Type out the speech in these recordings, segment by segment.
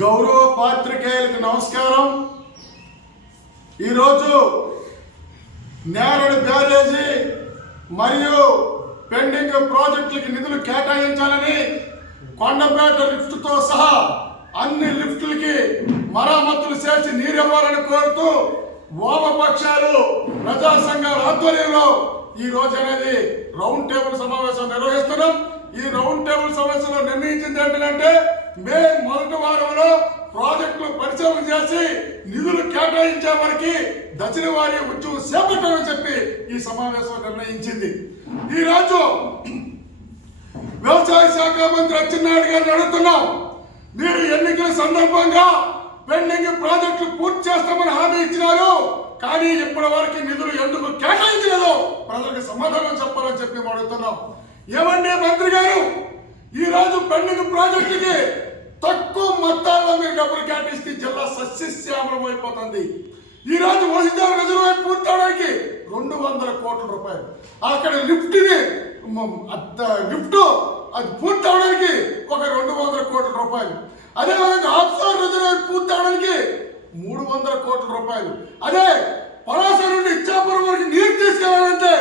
గౌరవ పాత్రికేయులకు నమస్కారం. ఈరోజు నేరేడు బ్యారేజీ మరియు పెండింగ్ ప్రాజెక్టులకి నిధులు కేటాయించాలని కొండపేట లిఫ్ట్తో సహా అన్ని లిఫ్టులకి మరమ్మతులు చేసి నీరివ్వాలని కోరుతూ వామపక్షాలు ప్రజా సంఘాల ఆధ్వర్యంలో ఈ రోజు అనేది రౌండ్ టేబుల్ సమావేశం నిర్వహిస్తున్నాం. ఈ రౌండ్ టేబుల్ సమావేశంలో నిర్ణయించింది ఏంటంటే మే మొదటి వారంలో ప్రాజెక్టులు పరిశీలన చేసి నిధులు కేటాయించే వారికి దశల వారి ఉద్యమం చేపట్టాలని చెప్పి ఈ సమావేశం నిర్ణయించింది. ఈ రోజు వ్యవసాయ శాఖ మంత్రి అచ్చెన్నాయుడు గారిని అడుగుతున్నాం, మీరు ఎన్నికల సందర్భంగా పెండింగ్ ప్రాజెక్టులు పూర్తి చేస్తామని హామీ ఇచ్చినారు, కానీ ఇప్పటి వరకు నిధులు ఎందుకు కేటాయించలేదు, ప్రజలకు సమాధానం చెప్పాలని చెప్పి అడుగుతున్నాం. ఏమండి మంత్రి గారు, ఈ రోజు పెండింగ్ ప్రాజెక్టుకి తక్కువ మొత్తాల్లో మీరు డబ్బులు కేటాయిస్తే జిల్లా సస్యశ్యామలం అయిపోతుంది. ఈ రోజు వసిదారు రిజర్వాయర్ పూర్తి అవడానికి 200 కోట్ల రూపాయలు, అక్కడ లిఫ్ట్ అది పూర్తి అవడానికి ఒక 200 కోట్ల రూపాయలు, అదేవిధంగా ఆఫ్షోర్ రిజర్వాయర్ పూర్తి అవడానికి 300 కోట్ల రూపాయలు, అదే పలాస నుండి ఇచ్చాపురం వరకు నీరు తీసుకెళ్లాలంటే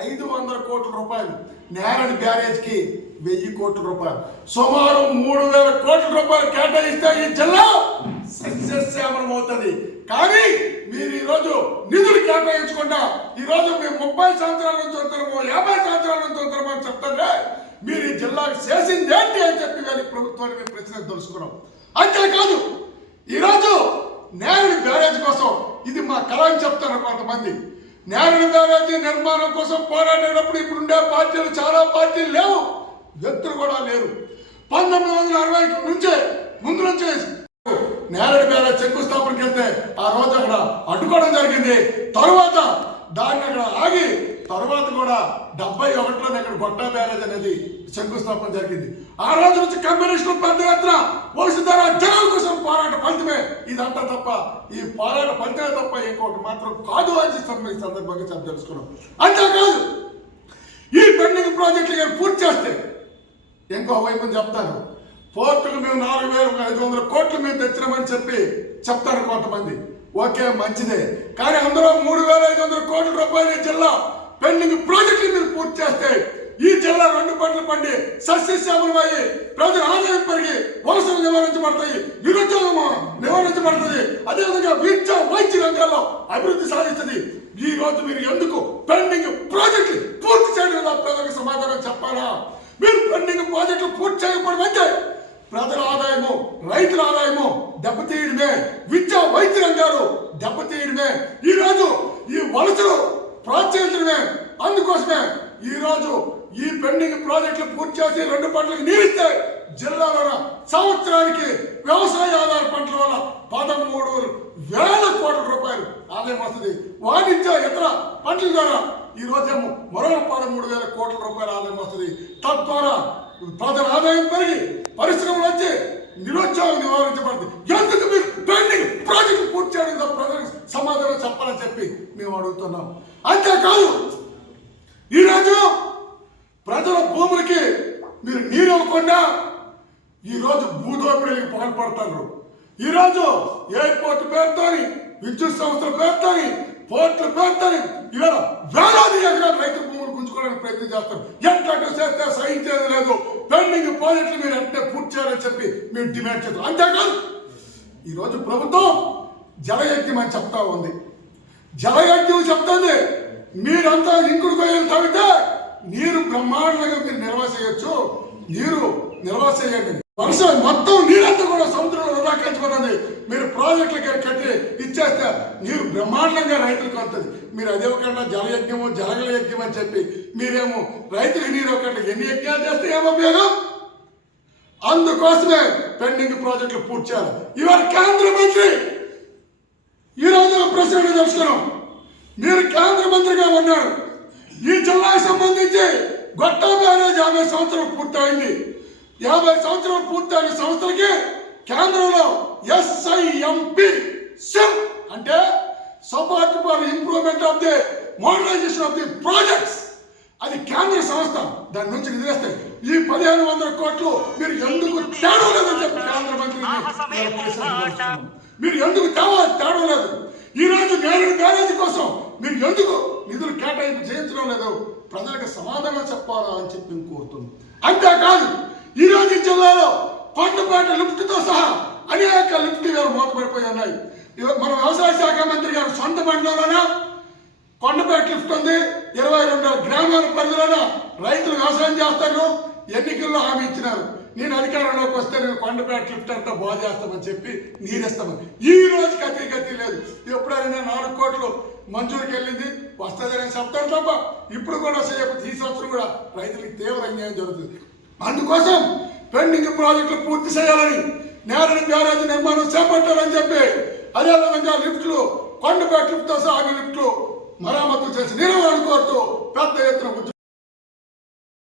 500 కోట్ల రూపాయలు, నేరేడు బ్యారేజ్ కి 1000 కోట్ల రూపాయలు, సుమారు 3000 కోట్ల రూపాయలు కేటాయిస్తే ఈ జిల్లా సస్యశ్యామలం అవుతుంది. కానీ మీరు ఈరోజు నిధులు కేటాయించకుండా ఈరోజు మేము 30 సంవత్సరాల నుంచి వస్తున్నాము, 50 సంవత్సరాల నుంచి వస్తున్నాము అని చెప్తారే, మీరు ఈ జిల్లాకు చేసింది ఏంటి అని చెప్పి కానీ ప్రభుత్వాన్ని మేము ప్రశ్న తెలుసుకున్నాం. అంతేకాదు ఈరోజు నేరేడు బ్యారేజ్ కోసం ఇది మా కళ అని చెప్తారు కొంతమంది. నేరేడు బ్యారేజీ నిర్మాణం కోసం పోరాడేటప్పుడు ఇప్పుడు ఉండే పార్టీలు చాలా పార్టీలు లేవు, వ్యక్తులు కూడా లేరు. 1960 నుంచే ముందు నుంచే నేరేడు బ్యారేజ్ శంకుస్థాపనకి వెళ్తే ఆ రోజు అక్కడ అడ్డుకోవడం జరిగింది. తరువాత దాన్ని అక్కడ ఆగి తర్వాత కూడా 71లోనే ఇక్కడ గొట్టా బ్యారేజ్ అనేది శంకుస్థాపన జరిగింది. ఆ రోజు నుంచి కమ్యూనిస్టులు పెద్ద ఎత్తున వలసదార జనాల కోసం పోరాట ఫలితమే ఇదంతా తప్ప, ఈ పోరాట ఫలితమే తప్ప ఇంకొకటి మాత్రం కాదు అని ఈ సందర్భంగా తెలుసుకున్నాం. అంతేకాదు ఈ పెండింగ్ ప్రాజెక్టులు కానీ పూర్తి చేస్తే ఇంకో వైపు చెప్తాను, పోర్టుకు మేము 4500 కోట్లు మేము తెచ్చినామని చెప్పి చెప్తారు కొంతమంది. ఓకే, మంచిదే, కానీ అందులో 3500 కోట్ల రూపాయలు ఈ జిల్లా పెండింగ్ ప్రాజెక్టులు మీరు పూర్తి చేస్తే ఈ జిల్లా 2 పంటలు పండి సస్యశ్యామలమయ్యి ప్రజల ఆదాయం పెరిగి వలసలు నివారించబడతాయి, నిరుద్యోగం నివారించబడుతుంది, అదేవిధంగా విద్య వైద్య రంగాల్లో అభివృద్ధి సాధిస్తుంది. ఈ రోజు మీరు ఎందుకు పెండింగ్ ప్రాజెక్టులు పూర్తి చేయడం ప్రజలకు సమాధానం చెప్పాలా? మీరు పెండింగ్ ప్రాజెక్టులు పూర్తి చేయకపోవడం అంటే ప్రజల ఆదాయము, రైతుల ఆదాయము దెబ్బతీయడమే, విద్యా వైద్య రంగాలు దెబ్బతీయడమే, ఈ రోజు ఈ వలసలు ప్రోత్సహించడమే. అందుకోసమే ఈ రోజు ఈ పెండింగ్ ప్రాజెక్టులు పూర్తి చేసి 2 పంటలకు నీరిస్తే జిల్లాలో సంవత్సరానికి వ్యవసాయ ఆధార పంటల వల్ల 13,000 కోట్ల రూపాయలు ఆదాయం వస్తుంది. వాణిజ్య ఇతర పంటల ద్వారా ఈ రోజేమో మరో 13,000 కోట్ల రూపాయల ఆదాయం వస్తుంది. తద్వారా ప్రజల ఆదాయం పెరిగి పరిశ్రమలు వచ్చి నిరుద్యోగం నివారించబడుతుంది. ఎందుకు మీరు పెండింగ్ ప్రాజెక్టు పూర్తి చేయడం ప్రజలకు సమాధానం చెప్పాలని చెప్పి మేము అడుగుతున్నాం. అంతేకాదు ఈరోజు ప్రజల భూములకి మీరు నీరు ఇవ్వకుండా ఈరోజు భూదోపిడీలకు పాల్పడతారు. ఈరోజు ఎయిర్పోర్ట్ పేరుతోని, విద్యుత్ సంస్థల పేరుతోని, పోర్టుల పేరుతోని ఇవాళ వేలాది ఎకరాలు రైతు భూములు గుంజుకోవడానికి ప్రయత్నం చేస్తారు. ఎట్లా చేస్తే సహించేది లేదు. పెండింగ్ ప్రాజెక్టులు మీరు అంటే పూర్తి చేయాలని చెప్పి మీరు డిమాండ్ చేస్తారు. అంతేకాదు ఈరోజు ప్రభుత్వం జలయజ్ఞం అని చెప్తా ఉంది. జలయజ్ఞం చెప్తుంది, మీరంతా ఇంకుడు గొయ్యలు తవ్వితే నీరు బ్రహ్మాండంగా మీరు నిల్వ చేయొచ్చు, నీరు నిల్వ చేయండి. వర్షం మొత్తం నీరంతా కూడా సముద్రంలో వృధా కలిసిపోతుంది. మీరు ప్రాజెక్టులు కట్టి ఇచ్చేస్తే నీరు బ్రహ్మాండంగా రైతులకు వస్తుంది. మీరు అదే ఒకటి జలయజ్ఞము జలగల యజ్ఞం అని చెప్పి మీరేమో రైతులకు నీరు ఒకటి ఎన్ని యజ్ఞాలు చేస్తే ఏమో ఉపయోగం? అందుకోసమే పెండింగ్ ప్రాజెక్టులు పూర్తి చేయాలి. ఇవాళ కేంద్ర మంత్రి ఈరోజు ప్రశ్న తెలుసుకున్నాం, మీరు కేంద్ర మంత్రిగా ఉన్నారు, ఈ జిల్లాకు సంబంధించి గొట్టా బ్యారేజ్ 50 సంవత్సరాలు పూర్తయింది. 50 సంవత్సరాలు పూర్తయిన సంస్థలకి కేంద్రంలో SIMP అంటే support for improvement of the modernization of the projects అది కేంద్ర సంస్థ, దాని నుంచి నిధిస్తాయి. ఈ 1500 కోట్లు మీరు ఎందుకు తేడవలేదని చెప్పి కేంద్ర మంత్రిని మీరు ఎందుకు తేవడం లేదు? ఈ రోజు బ్యారేజీ కోసం మీరు ఎందుకు నిధులు కేటాయింపు చేయించడం లేదు? ప్రజలకు సమాధానం చెప్పాలా అని చెప్పి మేము కోరుతున్నాం. అంతేకాదు ఈ రోజు జిల్లాలో కొండపేట లిఫ్ట్ తో సహా అనేక లిఫ్ట్ గారు మూతపడిపోయి ఉన్నాయి. మన వ్యవసాయ శాఖ మంత్రి గారు సొంత మండలంలోనే కొండపేట లిఫ్ట్ ఉంది. 22 గ్రామాల పరిధిలోన రైతులు వ్యవసాయం చేస్తారు. ఎన్నికల్లో హామీ ఇచ్చినారు, నేను అధికారంలోకి వస్తే నేను కొండపేట లిఫ్ట్ అంతా బాగు చేస్తామని చెప్పి నీరేస్తామని. ఈ రోజు గతి లేదు. ఎప్పుడైనా 4 కోట్లు మంజూరుకి వెళ్ళింది, వస్తుందని చెప్తారు తప్ప ఇప్పుడు కూడా ఈ సంవత్సరం కూడా రైతులకు తీవ్ర అన్యాయం జరుగుతుంది. అందుకోసం పెండింగ్ ప్రాజెక్టులు పూర్తి చేయాలని, నేరడి బ్యారేజీ నిర్మాణం చేపట్టాలని చెప్పి, అదేవిధంగా లిఫ్ట్లు కొండపేట లిఫ్ట్ తో సహా లిఫ్ట్లు మరామతులు చేసి నిలవాలని కోరుతూ పెద్ద ఎత్తున